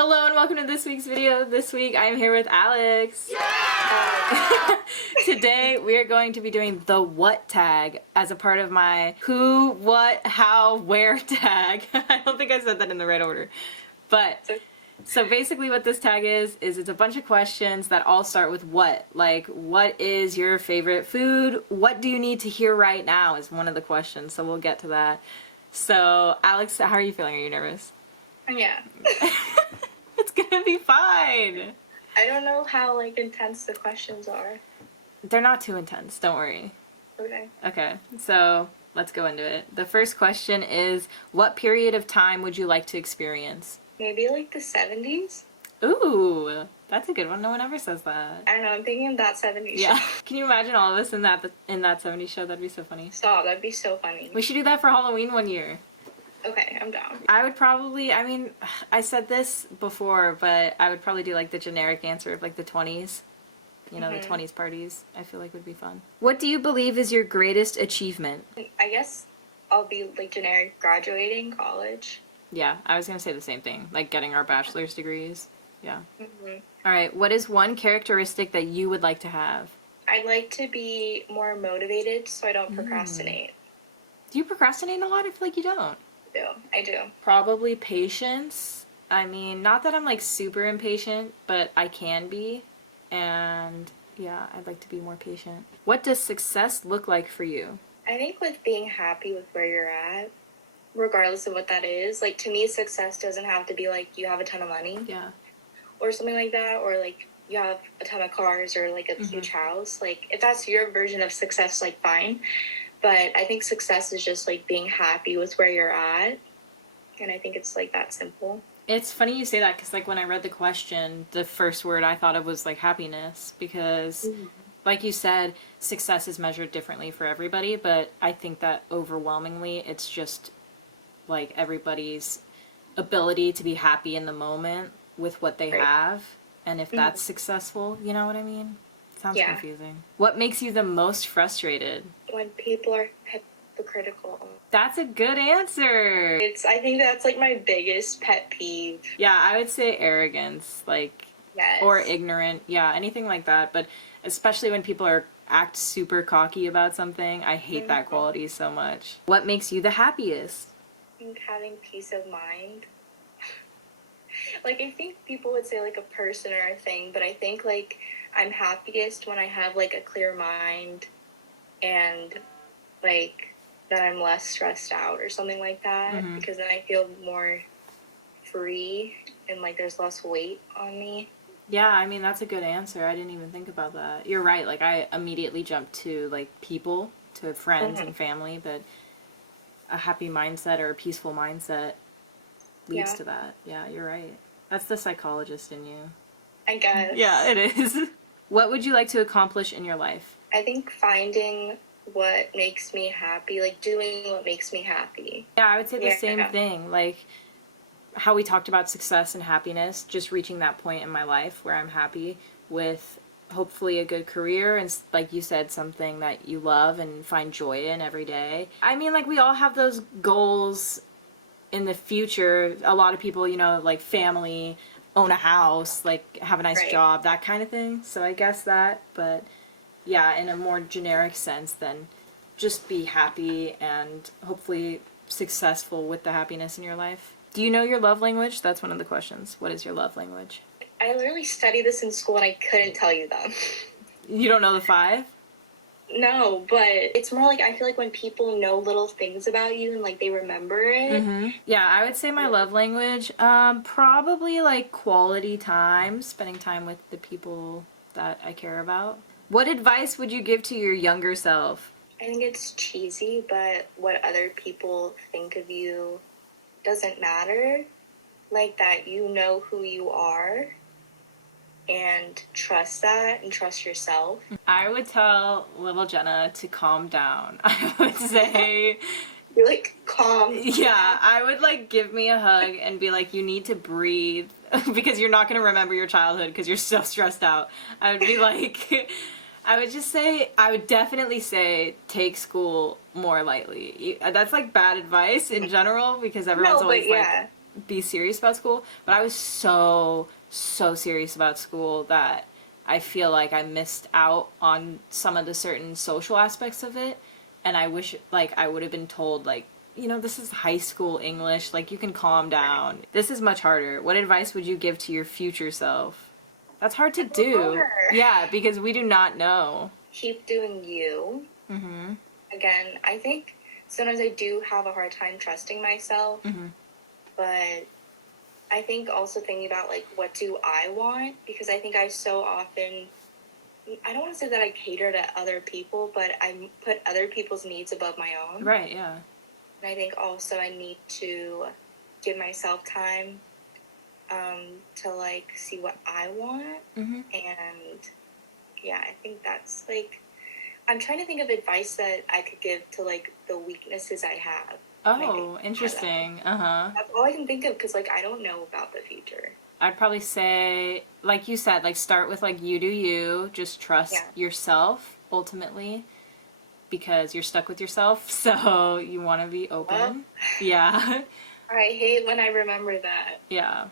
Hello and welcome to this week's video. This week I am here with Alex. Yeah! Today we are going to be doing the what tag as a part of my who, what, how, where tag. I don't think I said that in the right order. But so basically what this tag is it's a bunch of questions that all start with what. Like, what is your favorite food? What do you need to hear right now is one of the questions, so we'll get to that. So Alex, how are you feeling? Are you nervous? Yeah. It's gonna be fine. I don't know how, intense the questions are. They're not too intense, don't worry. Okay. Okay, so let's go into it. The first question is, what period of time would you like to experience? Maybe, the 70s? Ooh, that's a good one. No one ever says that. I don't know, I'm thinking of that 70s Yeah. show. Can you imagine all of us in that 70s show? That'd be so funny. Stop, that'd be so funny. We should do that for Halloween one year. Okay, I'm down. I would probably, I said this before, but I would probably do, the generic answer of, the 20s. You know, the 20s parties, I feel like would be fun. What do you believe is your greatest achievement? I guess I'll be, generic graduating college. Yeah, I was gonna say the same thing, like getting our bachelor's degrees. Yeah. Mm-hmm. Alright, what is one characteristic that you would like to have? I'd like to be more motivated so I don't procrastinate. Do you procrastinate a lot? I feel like you don't. I do. Probably patience. Not that I'm super impatient, but I can be. And yeah, I'd like to be more patient. What does success look like for you? I think with being happy with where you're at, regardless of what that is, to me, success doesn't have to be you have a ton of money. Yeah. Or something like that, or you have a ton of cars or a huge house. If that's your version of success, fine. But I think success is just being happy with where you're at. And I think it's that simple. It's funny you say that because when I read the question, the first word I thought of was happiness, because like you said, success is measured differently for everybody, but I think that overwhelmingly it's just everybody's ability to be happy in the moment with what they have, and if that's successful, you know what I mean? Sounds confusing. What makes you the most frustrated? When people are hypocritical. That's a good answer. I think that's my biggest pet peeve. Yeah, I would say arrogance, Yes. or ignorant. Yeah, anything like that. But especially when people act super cocky about something, I hate that quality so much. What makes you the happiest? I think having peace of mind. I think people would say a person or a thing, but I think I'm happiest when I have a clear mind and that I'm less stressed out or something like that, because then I feel more free and there's less weight on me. Yeah, that's a good answer. I didn't even think about that. You're right. I immediately jumped to people, to friends and family, but a happy mindset or a peaceful mindset leads to that. Yeah, you're right. That's the psychologist in you. I guess. Yeah, it is. What would you like to accomplish in your life? I think finding what makes me happy, doing what makes me happy. Yeah, I would say the same thing. How we talked about success and happiness, just reaching that point in my life where I'm happy with hopefully a good career and, like you said, something that you love and find joy in every day. We all have those goals in the future. A lot of people, family, own a house, have a nice job, that kind of thing. So I guess that, but yeah, in a more generic sense, then just be happy and hopefully successful with the happiness in your life. Do you know your love language? That's one of the questions. What is your love language? I literally studied this in school and I couldn't tell you them. You don't know the 5? No, but it's more I feel when people know little things about you and they remember it. Yeah, I would say my love language, probably quality time, spending time with the people that I care about. What advice would you give to your younger self? I think it's cheesy, but what other people think of you doesn't matter. That you know who you are and trust that and trust yourself. I would tell little Jenna to calm down. I would say... You're calm. Yeah, I would give me a hug and be you need to breathe because you're not going to remember your childhood because you're so stressed out. I would be I would definitely say take school more lightly. That's bad advice in general because everyone's always be serious about school, but I was so serious about school that I feel like I missed out on some of the certain social aspects of it, and I wish like I would have been told like, this is high school English, like you can calm down. This is much harder. What advice would you give to your future self? That's hard to do. Yeah, because we do not know. Keep doing you. Mm-hmm. Again, I think sometimes I do have a hard time trusting myself, but I think also thinking about, like, what do I want? Because I think I so often, I don't want to say that I cater to other people, but I put other people's needs above my own. Right, yeah. And I think also I need to give myself time to, like, see what I want. And, yeah, I think that's, like, I'm trying to think of advice that I could give to, like, the weaknesses I have. Oh, interesting. That's all I can think of because, like, I don't know about the future. I'd probably say, like you said, like start with like you do you. Just trust yourself ultimately, because you're stuck with yourself. So you want to be open. Yeah. I hate when I remember that. Yeah.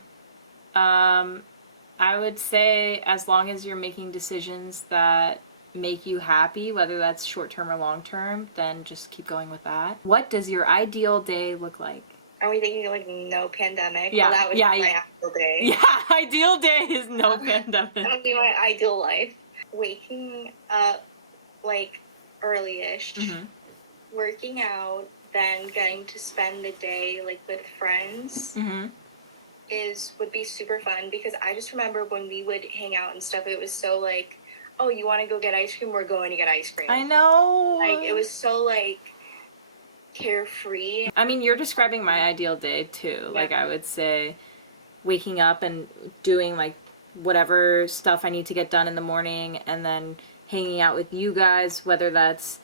I would say as long as you're making decisions that make you happy, whether that's short-term or long-term, then just keep going with that. What does your ideal day look like? Are we thinking like no pandemic? Yeah, well, that would be my ideal day. Yeah, ideal day is no pandemic. That would be my ideal life. Waking up like early-ish, working out, then getting to spend the day like with friends would be super fun, because I just remember when we would hang out and stuff, it was so like, oh, you want to go get ice cream? We're going to get ice cream. I know. Like, it was so, like, carefree. I mean, you're describing my ideal day, too. Yeah. Like, I would say waking up and doing, like, whatever stuff I need to get done in the morning, and then hanging out with you guys, whether that's...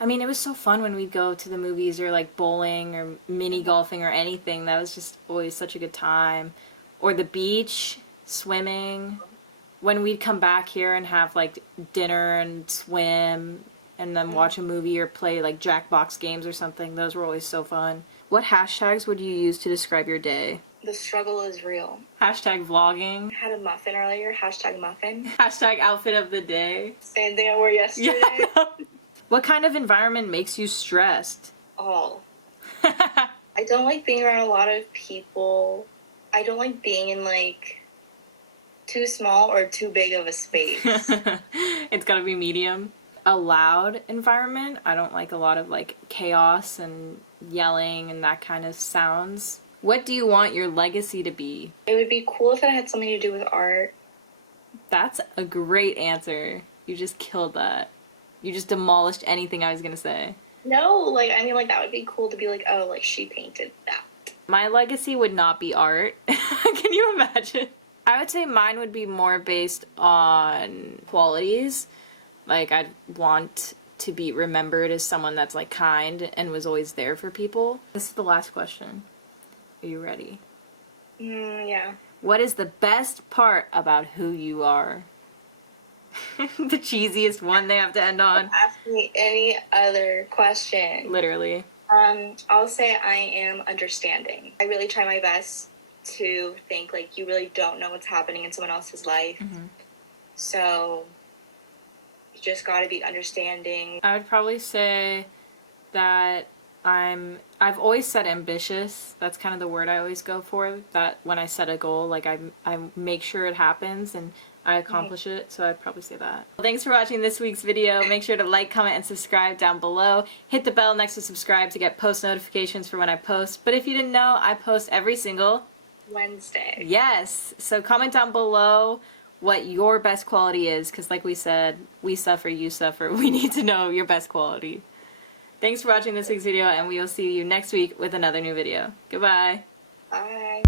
I mean, it was so fun when we'd go to the movies or, like, bowling or mini golfing or anything. That was just always such a good time. Or the beach, swimming... When we'd come back here and have, like, dinner and swim and then watch a movie or play, like, Jackbox games or something, those were always so fun. What hashtags would you use to describe your day? The struggle is real. Hashtag vlogging. I had a muffin earlier. Hashtag muffin. Hashtag outfit of the day. Same thing I wore yesterday. Yeah. What kind of environment makes you stressed? All. I don't like being around a lot of people. I don't like being in, like... too small or too big of a space. It's gotta be medium. A loud environment. I don't like a lot of like chaos and yelling and that kind of sounds. What do you want your legacy to be? It would be cool if it had something to do with art. That's a great answer. You just killed that. You just demolished anything I was gonna say. No, like, I mean, like, that would be cool to be like, oh, like, she painted that. My legacy would not be art. Can you imagine? I would say mine would be more based on qualities. Like, I'd want to be remembered as someone that's, like, kind and was always there for people. This is the last question. Are you ready? Yeah. What is the best part about who you are? The cheesiest one they have to end on. Ask me any other question. Literally. I'll say I am understanding. I really try my best to think, like, you really don't know what's happening in someone else's life. So you just gotta be understanding. I would probably say that I've always said ambitious. That's kind of the word I always go for. That when I set a goal, like, I make sure it happens and I accomplish it. So I'd probably say that. Well, thanks for watching this week's video. Make sure to like, comment, and subscribe down below. Hit the bell next to subscribe to get post notifications for when I post. But if you didn't know, I post every single Wednesday. Yes. So comment down below what your best quality is, because like we said, we suffer, you suffer. We need to know your best quality. Thanks for watching this week's video, and we will see you next week with another new video. Goodbye. Bye.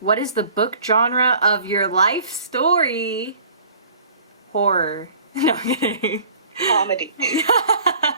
What is the book genre of your life story? Horror. No, I'm kidding. Comedy.